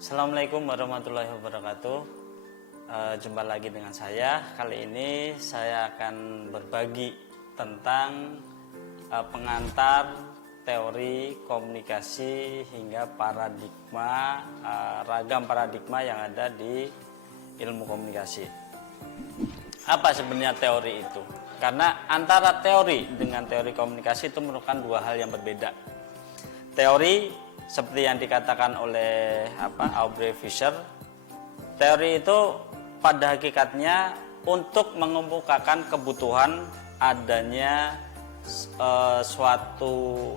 Assalamualaikum warahmatullahi wabarakatuh. Jumpa lagi dengan saya. Kali ini saya akan berbagi tentang pengantar teori komunikasi hingga paradigma, ragam paradigma yang ada di ilmu komunikasi. Apa sebenarnya teori itu? Karena antara teori dengan teori komunikasi itu merupakan dua hal yang berbeda. Teori seperti yang dikatakan oleh Aubrey Fisher, teori itu pada hakikatnya untuk mengemukakan kebutuhan adanya suatu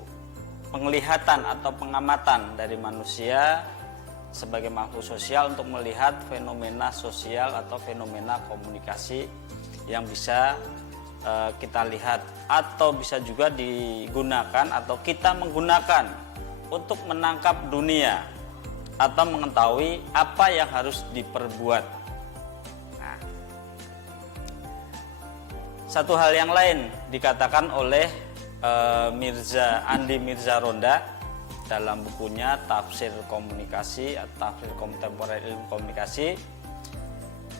penglihatan atau pengamatan dari manusia sebagai makhluk sosial untuk melihat fenomena sosial atau fenomena komunikasi yang bisa kita lihat atau bisa juga digunakan atau kita menggunakan untuk menangkap dunia atau mengetahui apa yang harus diperbuat. Nah, satu hal yang lain dikatakan oleh Andi Mirza Ronda dalam bukunya Tafsir Komunikasi atau Tafsir Kontemporer Ilmu Komunikasi.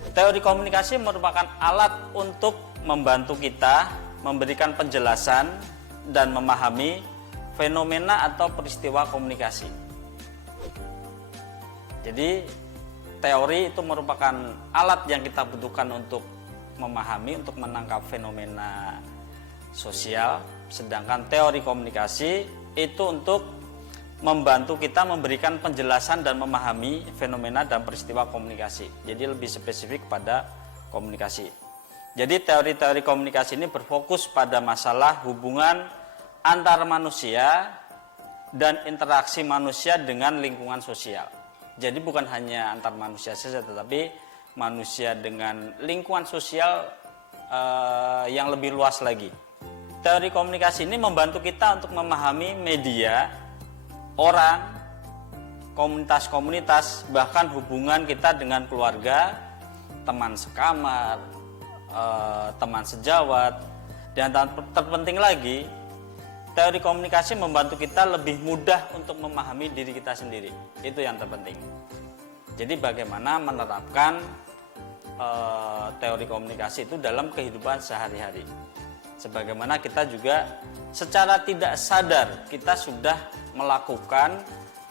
Teori komunikasi merupakan alat untuk membantu kita memberikan penjelasan dan memahami fenomena atau peristiwa komunikasi. Jadi teori itu merupakan alat yang kita butuhkan untuk memahami, untuk menangkap fenomena sosial, sedangkan teori komunikasi itu untuk membantu kita memberikan penjelasan dan memahami fenomena dan peristiwa komunikasi. Jadi lebih spesifik pada komunikasi. Jadi teori-teori komunikasi ini berfokus pada masalah hubungan antar manusia dan interaksi manusia dengan lingkungan sosial. Jadi bukan hanya antar manusia saja, tetapi manusia dengan lingkungan sosial yang lebih luas lagi. Teori komunikasi ini membantu kita untuk memahami media, orang, komunitas-komunitas, bahkan hubungan kita dengan keluarga, teman sekamar, teman sejawat, dan terpenting lagi, teori komunikasi membantu kita lebih mudah untuk memahami diri kita sendiri. Itu yang terpenting. Jadi bagaimana menerapkan teori komunikasi itu dalam kehidupan sehari-hari. Sebagaimana kita juga secara tidak sadar kita sudah melakukan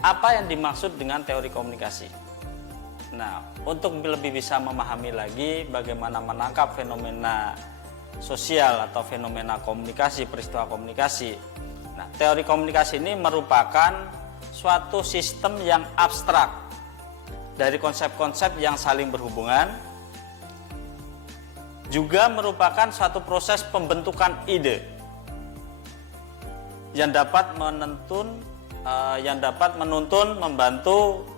apa yang dimaksud dengan teori komunikasi. Nah, untuk lebih bisa memahami lagi bagaimana menangkap fenomena sosial atau fenomena komunikasi, peristiwa komunikasi. Nah, teori komunikasi ini merupakan suatu sistem yang abstrak dari konsep-konsep yang saling berhubungan, juga merupakan suatu proses pembentukan ide yang dapat menuntun, membantu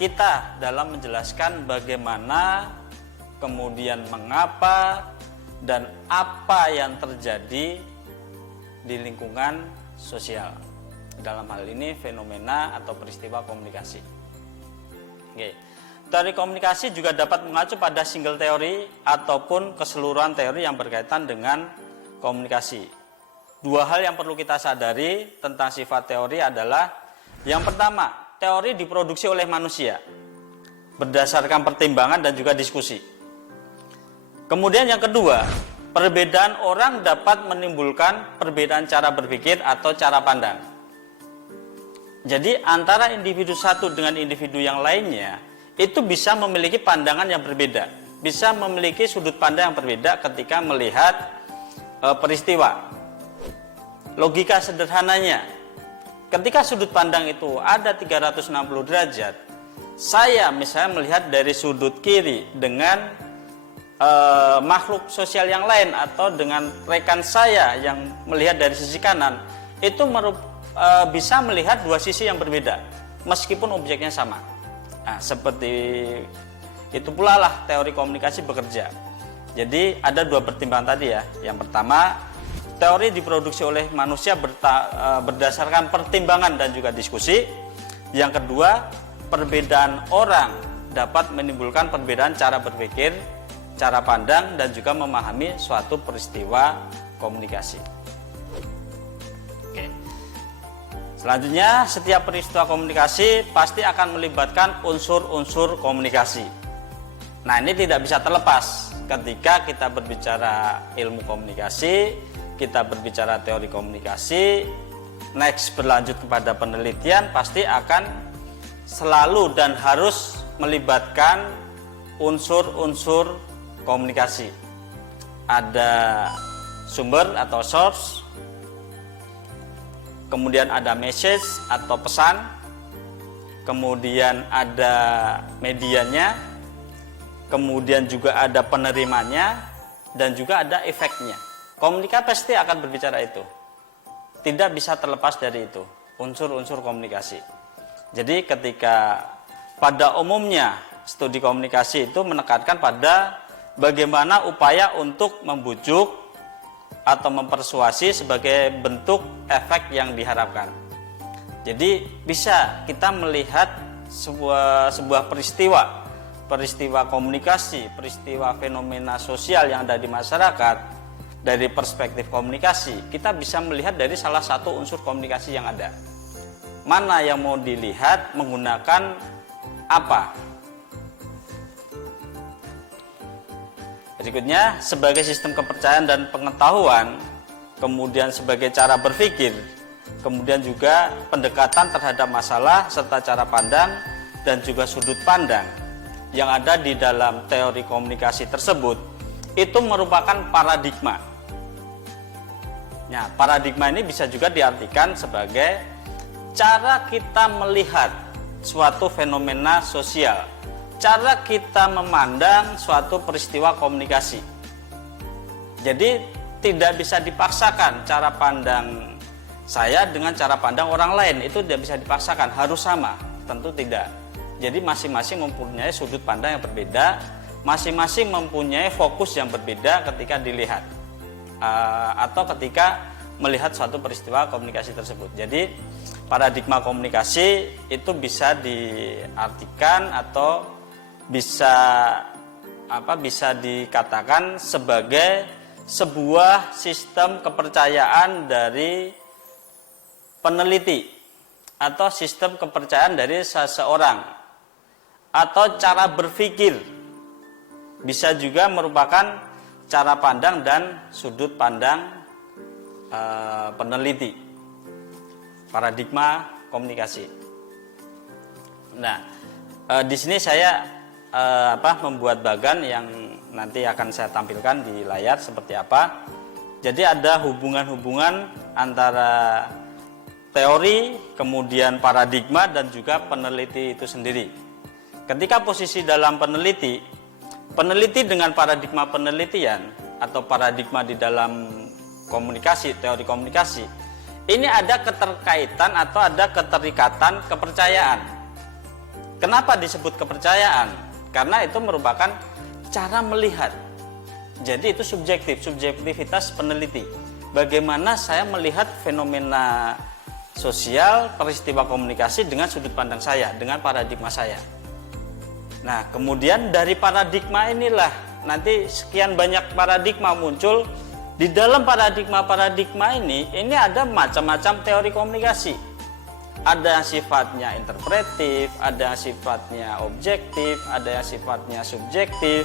kita dalam menjelaskan bagaimana, kemudian mengapa, dan apa yang terjadi di lingkungan sosial. Dalam hal ini fenomena atau peristiwa komunikasi. Oke. Teori komunikasi juga dapat mengacu pada single teori ataupun keseluruhan teori yang berkaitan dengan komunikasi. Dua hal yang perlu kita sadari tentang sifat teori adalah yang pertama, teori diproduksi oleh manusia berdasarkan pertimbangan dan juga diskusi. Kemudian yang kedua, perbedaan orang dapat menimbulkan perbedaan cara berpikir atau cara pandang. Jadi antara individu satu dengan individu yang lainnya itu bisa memiliki pandangan yang berbeda, bisa memiliki sudut pandang yang berbeda ketika melihat peristiwa. Logika sederhananya, ketika sudut pandang itu ada 360 derajat, saya misalnya melihat dari sudut kiri dengan makhluk sosial yang lain atau dengan rekan saya yang melihat dari sisi kanan, itu bisa melihat dua sisi yang berbeda meskipun objeknya sama. Nah, seperti itu pula lah teori komunikasi bekerja. Jadi ada dua pertimbangan tadi ya. Yang pertama, teori diproduksi oleh manusia berdasarkan pertimbangan dan juga diskusi. Yang kedua, perbedaan orang dapat menimbulkan perbedaan cara berpikir, cara pandang, dan juga memahami suatu peristiwa komunikasi. Oke. Selanjutnya, setiap peristiwa komunikasi pasti akan melibatkan unsur-unsur komunikasi. Nah, ini tidak bisa terlepas ketika kita berbicara ilmu komunikasi, kita berbicara teori komunikasi, next berlanjut kepada penelitian, pasti akan selalu dan harus melibatkan unsur-unsur komunikasi. Ada sumber atau source, kemudian ada message atau pesan, kemudian ada medianya, kemudian juga ada penerimanya, dan juga ada efeknya. Komunikasi pasti akan berbicara itu. Tidak bisa terlepas dari itu, unsur-unsur komunikasi. Jadi ketika pada umumnya studi komunikasi itu menekankan pada bagaimana upaya untuk membujuk atau mempersuasi sebagai bentuk efek yang diharapkan. Jadi bisa kita melihat sebuah peristiwa komunikasi, peristiwa fenomena sosial yang ada di masyarakat dari perspektif komunikasi. Kita bisa melihat dari salah satu unsur komunikasi yang ada. Mana yang mau dilihat, menggunakan apa. Berikutnya, sebagai sistem kepercayaan dan pengetahuan, kemudian sebagai cara berpikir, kemudian juga pendekatan terhadap masalah serta cara pandang dan juga sudut pandang yang ada di dalam teori komunikasi tersebut itu merupakan paradigma. Nah, paradigma ini bisa juga diartikan sebagai cara kita melihat suatu fenomena sosial, cara kita memandang suatu peristiwa komunikasi. Jadi tidak bisa dipaksakan cara pandang saya dengan cara pandang orang lain, itu tidak bisa dipaksakan, harus sama, tentu tidak. Jadi masing-masing mempunyai sudut pandang yang berbeda, masing-masing mempunyai fokus yang berbeda ketika dilihat atau ketika melihat suatu peristiwa komunikasi tersebut. Jadi paradigma komunikasi itu bisa diartikan atau bisa dikatakan sebagai sebuah sistem kepercayaan dari peneliti atau sistem kepercayaan dari seseorang atau cara berpikir, bisa juga merupakan cara pandang dan sudut pandang peneliti. Paradigma komunikasi. Nah, di sini saya membuat bagan yang nanti akan saya tampilkan di layar seperti apa. Jadi ada hubungan-hubungan antara teori, kemudian paradigma dan juga peneliti itu sendiri. Ketika posisi dalam peneliti dengan paradigma penelitian atau paradigma di dalam komunikasi, teori komunikasi, ini ada keterkaitan atau ada keterikatan kepercayaan. Kenapa disebut kepercayaan? Karena itu merupakan cara melihat. Jadi itu subjektivitas peneliti. Bagaimana saya melihat fenomena sosial, peristiwa komunikasi dengan sudut pandang saya, dengan paradigma saya. Nah, kemudian dari paradigma inilah nanti sekian banyak paradigma muncul. Di dalam paradigma ini ada macam-macam teori komunikasi. Ada yang sifatnya interpretif, ada yang sifatnya objektif, ada yang sifatnya subjektif,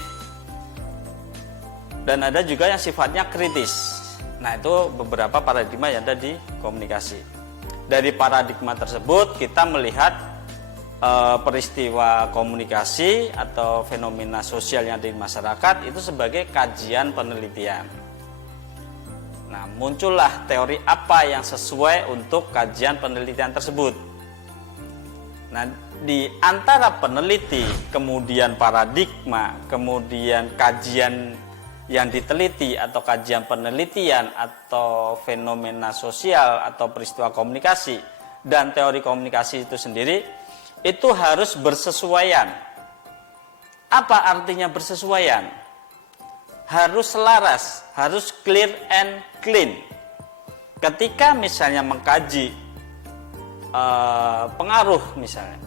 dan ada juga yang sifatnya kritis. Nah, itu beberapa paradigma yang ada di komunikasi. Dari paradigma tersebut kita melihat peristiwa komunikasi atau fenomena sosial yang ada di masyarakat itu sebagai kajian penelitian. Nah, muncullah teori apa yang sesuai untuk kajian penelitian tersebut. Nah, di antara peneliti, kemudian paradigma, kemudian kajian yang diteliti atau kajian penelitian atau fenomena sosial atau peristiwa komunikasi dan teori komunikasi itu sendiri, itu harus bersesuaian. Apa artinya bersesuaian? Harus selaras, harus clear and clean. Ketika misalnya mengkaji pengaruh, misalnya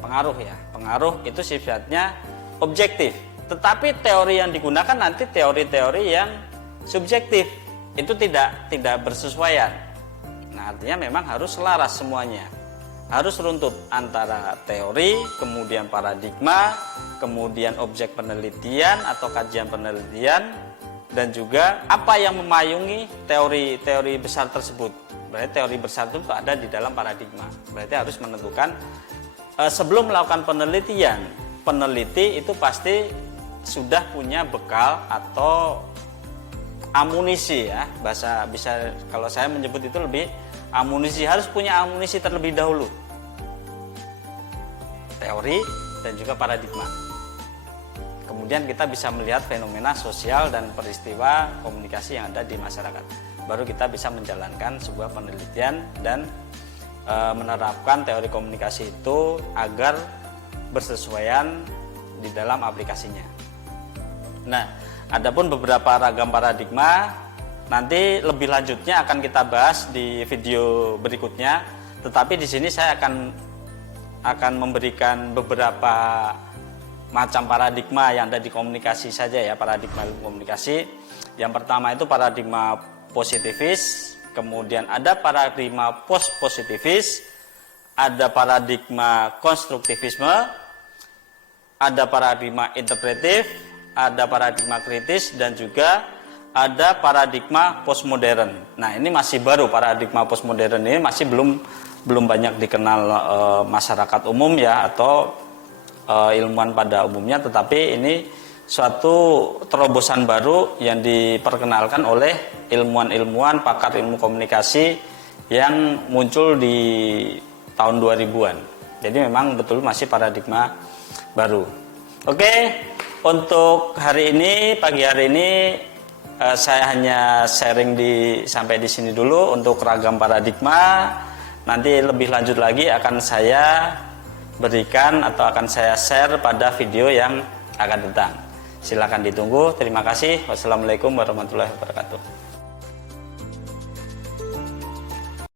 pengaruh itu sifatnya objektif, tetapi teori yang digunakan nanti teori-teori yang subjektif, itu tidak bersesuaian. Nah, artinya memang harus selaras semuanya. harus runtut antara teori, kemudian paradigma, kemudian objek penelitian atau kajian penelitian, dan juga apa yang memayungi teori-teori besar tersebut. Berarti teori besar itu ada di dalam paradigma. Berarti harus menentukan sebelum melakukan penelitian, peneliti itu pasti sudah punya bekal atau amunisi ya, bahasa bisa kalau saya menyebut itu lebih amunisi, harus punya amunisi terlebih dahulu. Teori dan juga paradigma. Kemudian kita bisa melihat fenomena sosial dan peristiwa komunikasi yang ada di masyarakat. Baru kita bisa menjalankan sebuah penelitian dan menerapkan teori komunikasi itu agar bersesuaian di dalam aplikasinya. Nah, adapun beberapa ragam paradigma nanti lebih lanjutnya akan kita bahas di video berikutnya. Tetapi di sini saya akan memberikan beberapa macam paradigma yang ada di komunikasi saja ya, paradigma komunikasi. Yang pertama itu paradigma positivis, kemudian ada paradigma post-positivis, ada paradigma konstruktivisme, ada paradigma interpretif, ada paradigma kritis, dan juga ada paradigma postmodern. Nah, ini masih baru, paradigma postmodern ini masih belum banyak dikenal masyarakat umum ya, atau ilmuwan pada umumnya, tetapi ini suatu terobosan baru yang diperkenalkan oleh ilmuwan-ilmuwan pakar ilmu komunikasi yang muncul di tahun 2000-an. Jadi memang betul masih paradigma baru. Oke, untuk hari ini, pagi hari ini saya hanya sharing sampai di sini dulu untuk ragam paradigma. Nanti lebih lanjut lagi akan saya berikan atau akan saya share pada video yang akan datang. Silakan ditunggu. Terima kasih. Wassalamualaikum warahmatullahi wabarakatuh.